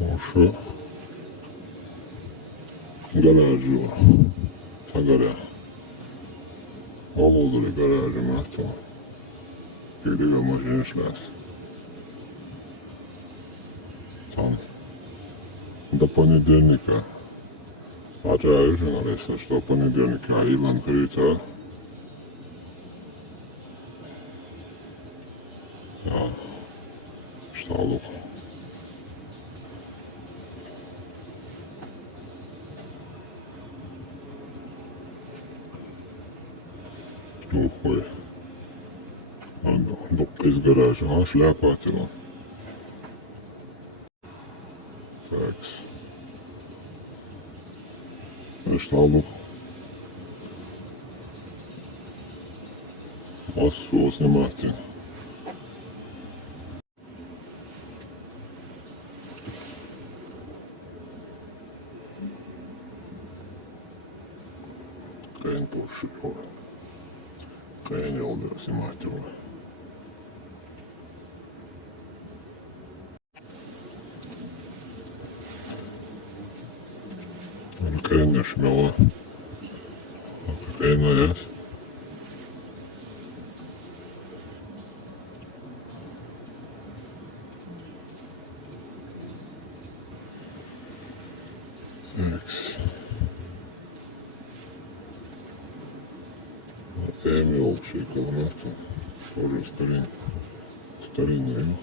Şu garajı Sakarya Oğuzlu garajı mı? Gidiyor maşin işlersin. Там до понедельника. Хотя я уже нарисовал, что понедельника Илон говорится. Да, что лук. Ой. Док из гаража, а шляпа тела. Такс. Пришла лук. Массу снимать. Кайн пошел. Кайн не удел снимать его. Кайн не шмела. А какая наязь? Такс. Эмил общий колонавту. Тоже старинный.